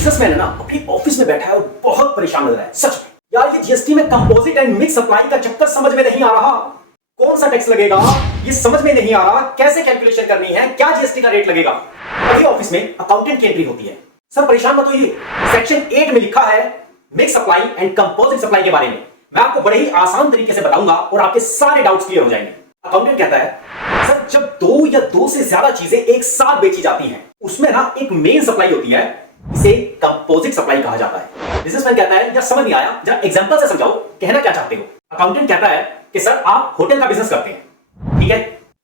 Businessman है ना, अपनी ऑफिस में बैठा है और बहुत परेशान लग रहा है। सच में यार, ये जीएसटी में कंपोजिट एंड मिक्स सप्लाई का चक्कर समझ में नहीं आ रहा। कौन सा टैक्स लगेगा ये समझ में नहीं आ रहा। कैसे कैलकुलेशन करनी है, क्या जीएसटी का रेट लगेगा। अभी ऑफिस में अकाउंटेंट की एंट्री होती है। सर परेशान मत होइए, सेक्शन 8 में लिखा है mix supply and composite supply के बारे में। मैं आपको बड़े ही आसान तरीके से बताऊंगा और आपके सारे डाउट्स क्लियर हो जाएंगे। अकाउंटेंट कहता है सर, जब दो या दो से ज्यादा चीजें एक साथ बेची जाती हैं, उसमें ना एक मेन सप्लाई होती है, इसे कंपोजिट सप्लाई कहा जाता है। बिजनेसमैन कहता है यार समझ नहीं आया, जरा एग्जांपल से समझाओ, कहना क्या चाहते हो। अकाउंटेंट कहता है कि सर आप होटल का बिजनेस करते हैं, ठीक है,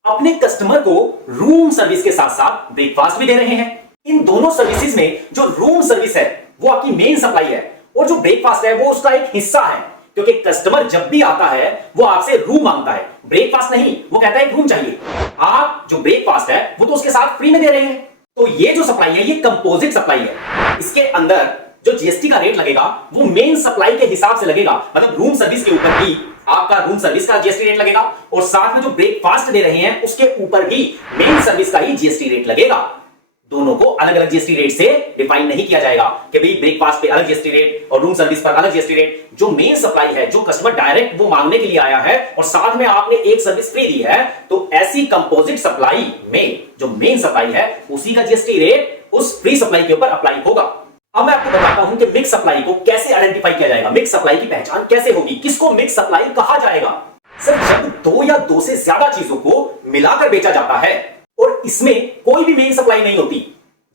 अपने कस्टमर को रूम सर्विस के साथ साथ ब्रेकफास्ट भी दे रहे हैं। इन दोनों सर्विसेज में जो रूम सर्विस है वो आपकी मेन सप्लाई है और जो ब्रेकफास्ट है वो उसका एक हिस्सा है, क्योंकि कस्टमर जब भी आता है वो आपसे रूम मांगता है, ब्रेकफास्ट नहीं। वो कहता है एक रूम चाहिए, आप जो ब्रेकफास्ट है वो तो उसके साथ फ्री में दे रहे हैं। तो ये जो सप्लाई है ये कंपोजिट सप्लाई है। इसके अंदर जो जीएसटी का रेट लगेगा वो मेन सप्लाई के हिसाब से लगेगा, मतलब रूम सर्विस के ऊपर भी आपका रूम सर्विस का जीएसटी रेट लगेगा और साथ में जो ब्रेकफास्ट दे रहे हैं उसके ऊपर भी मेन सर्विस का ही जीएसटी रेट लगेगा। दोनों को अलग अलग जीएसटी रेट से डिफाइन नहीं किया जाएगा कि भाई ब्रेकफास्ट पे अलग जीएसटी रेट और रूम सर्विस पर अलग जीएसटी रेट। जो मेन सप्लाई है, जो कस्टमर डायरेक्ट वो मांगने के लिए आया है और साथ में आपने एक सर्विस फ्री दी है, तो ऐसी कंपोजिट सप्लाई में जो मेन सप्लाई है उसी का जीएसटी रेट उस फ्री सप्लाई के ऊपर अप्लाई होगा। अब मैं आपको बताता हूं कि मिक्स सप्लाई को कैसे आइडेंटिफाई किया जाएगा, मिक्स सप्लाई की पहचान कैसे होगी, किसको मिक्स सप्लाई कहा जाएगा। सर जब दो या दो से ज्यादा चीजों को मिलाकर बेचा जाता है और इसमें कोई भी मेन सप्लाई नहीं होती,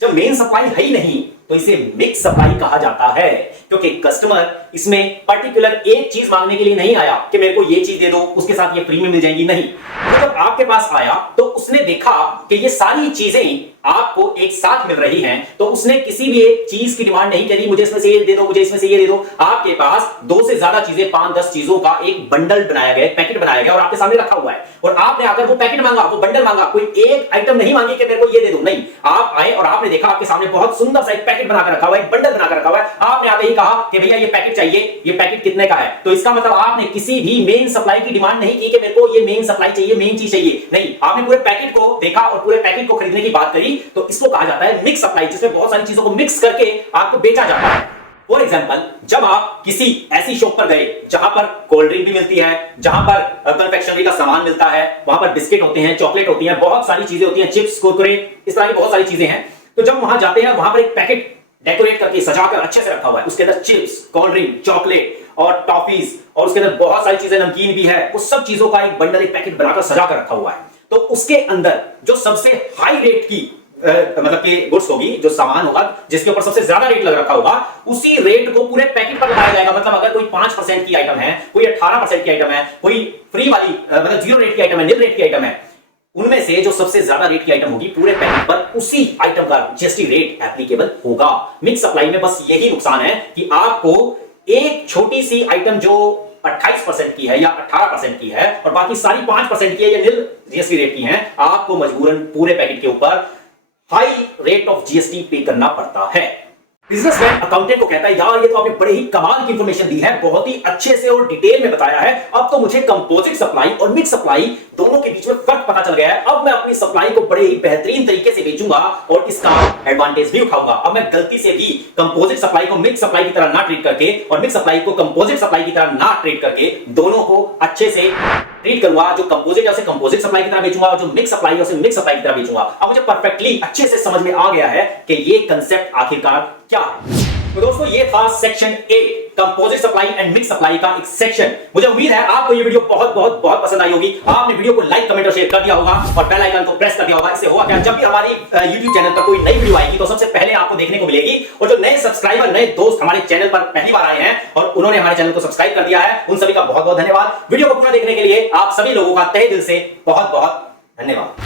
जब मेन सप्लाई है ही नहीं, तो इसे मिक्स सप्लाई कहा जाता है, क्योंकि कस्टमर इसमें पर्टिकुलर एक चीज मांगने के लिए नहीं आया कि मेरे को ये चीज दे दो उसके साथ ये फ्री में मिल जाएगी, नहीं। तो जब आपके पास आया तो उसने देखा कि ये सारी चीजें आपको एक साथ मिल रही हैं, तो उसने किसी भी एक चीज की डिमांड नहीं करी, मुझे इसमें से ये दे दो, मुझे इसमें से ये दे दो। आपके पास दो से ज्यादा चीजें, 5-10 चीजों का एक बंडल बनाया गया, पैकेट बनाया गया और आपके सामने रखा हुआ है, और आपने आकर वो पैकेट मांगा, वो बंडल मांगा, कोई एक आइटम नहीं मांगी कि मेरे को ये दे दो, नहीं। आप आए और आपने देखा आपके सामने बहुत सुंदर सा एक पैकेट बनाकर रखा हुआ है, एक बंडल बनाकर रखा हुआ है। आपने आते ही कहा कि भैया ये पैकेट चाहिए, ये पैकेट कितने का है। तो इसका मतलब आपने किसी भी मेन सप्लाई की डिमांड नहीं की कि मेरे को ये मेन सप्लाई चाहिए, मेन चीज चाहिए, नहीं। आपने पूरे पैकेट को देखा और पूरे पैकेट को खरीदने की बात करी, तो इसको कहा जाता है मिक्स सप्लाई, जिसमें बहुत सारी चीजों को मिक्स करके आपको बेचा जाता है। फॉर एग्जांपल, जब आप किसी ऐसी शॉप पर गए जहां पर कोल्ड ड्रिंक भी मिलती है, जहां पर कन्फेक्शनरी का सामान मिलता है, वहां पर बिस्किट होते हैं, चॉकलेट होती है, बहुत सारी चीजें होती हैं, चिप्स, कुरकुरे, इस तरह की बहुत सारी चीजें हैं। तो जब वहां जाते हैं, वहां पर एक पैकेट डेकोरेट करके सजाकर अच्छे से रखा हुआ है, उसके अंदर चिप्स, कोल्ड ड्रिंक, चॉकलेट और टॉफीज और उसके अंदर बहुत सारी चीजें, नमकीन भी है, उस सब चीजों का एक बंडल, एक पैकेट बनाकर सजाकर रखा हुआ है। तो उसके अंदर जो सबसे हाई रेट की मतलब कि गुड्स होगी, जो सामान होगा जिसके ऊपर सबसे ज्यादा रेट लग रखा होगा, उसी रेट को पूरे पैकेट पर लगाया जाएगा। मतलब अगर कोई 5% की आइटम है, कोई 18% की आइटम है, कोई फ्री वाली मतलब 0 रेट की आइटम है, 0 रेट की आइटम है, उनमें से जो सबसे ज्यादा रेट की आइटम होगी पूरे पैकेट पर उसी आइटम का जीएसटी रेट एप्लीकेबल होगा। मिक्स सप्लाई में बस यही नुकसान है कि आपको एक छोटी सी आइटम जो 28% की है या 18% की है और बाकी सारी 5% की है या निल जीएसटी रेट की है, आपको मजबूरन पूरे पैकेट के ऊपर हाई रेट ऑफ जीएसटी पे करना पड़ता है। बिजनेसमैन अकाउंटेंट को कहता है यार ये तो आपने बड़े ही कमाल की इंफॉर्मेशन दी है, बहुत ही अच्छे से और डिटेल में बताया है। अब तो मुझे कंपोजिट सप्लाई और मिक्स सप्लाई दोनों के बीच में फर्क पता चल गया है। अब मैं अपनी सप्लाई को बड़े ही बेहतरीन तरीके से बेचूंगा और इसका एडवांटेज भी उठाऊंगा। अब मैं गलती से भी कंपोजिट सप्लाई को मिक्स सप्लाई की तरह ना ट्रीट करके और मिक्स सप्लाई को कंपोजिट सप्लाई की तरह ना ट्रीट करके दोनों को अच्छे से ट्रीट करूंगा। जो कंपोजिट है उसे कंपोजिट सप्लाई की तरह बेचूंगा और जो मिक्स सप्लाई है उसे मिक्स सप्लाई की तरह बेचूंगा। अब मुझे परफेक्टली अच्छे से समझ में आ गया है कि ये कंसेप्ट आखिरकार क्या है। तो दोस्तों ये था section 8 composite supply and mix supply का एक सेक्शन। मुझे उम्मीद है आपको ये वीडियो बहुत बहुत बहुत पसंद आई होगी। आपने वीडियो को लाइक, कमेंट और शेयर कर दिया होगा और बेल आइकन को प्रेस कर दिया होगा। इससे होगा क्या, जब भी हमारी YouTube चैनल पर कोई नई वीडियो आएगी तो सबसे पहले आपको देखने को मिलेगी। और जो नए सब्सक्राइबर, नए दोस्त हमारे चैनल पर पहली बार आए हैं और उन्होंने हमारे चैनल को सब्सक्राइब कर दिया है, उन सभी का बहुत बहुत धन्यवाद। वीडियो को पूरा देखने के लिए आप सभी लोगों का तहे दिल से बहुत बहुत धन्यवाद।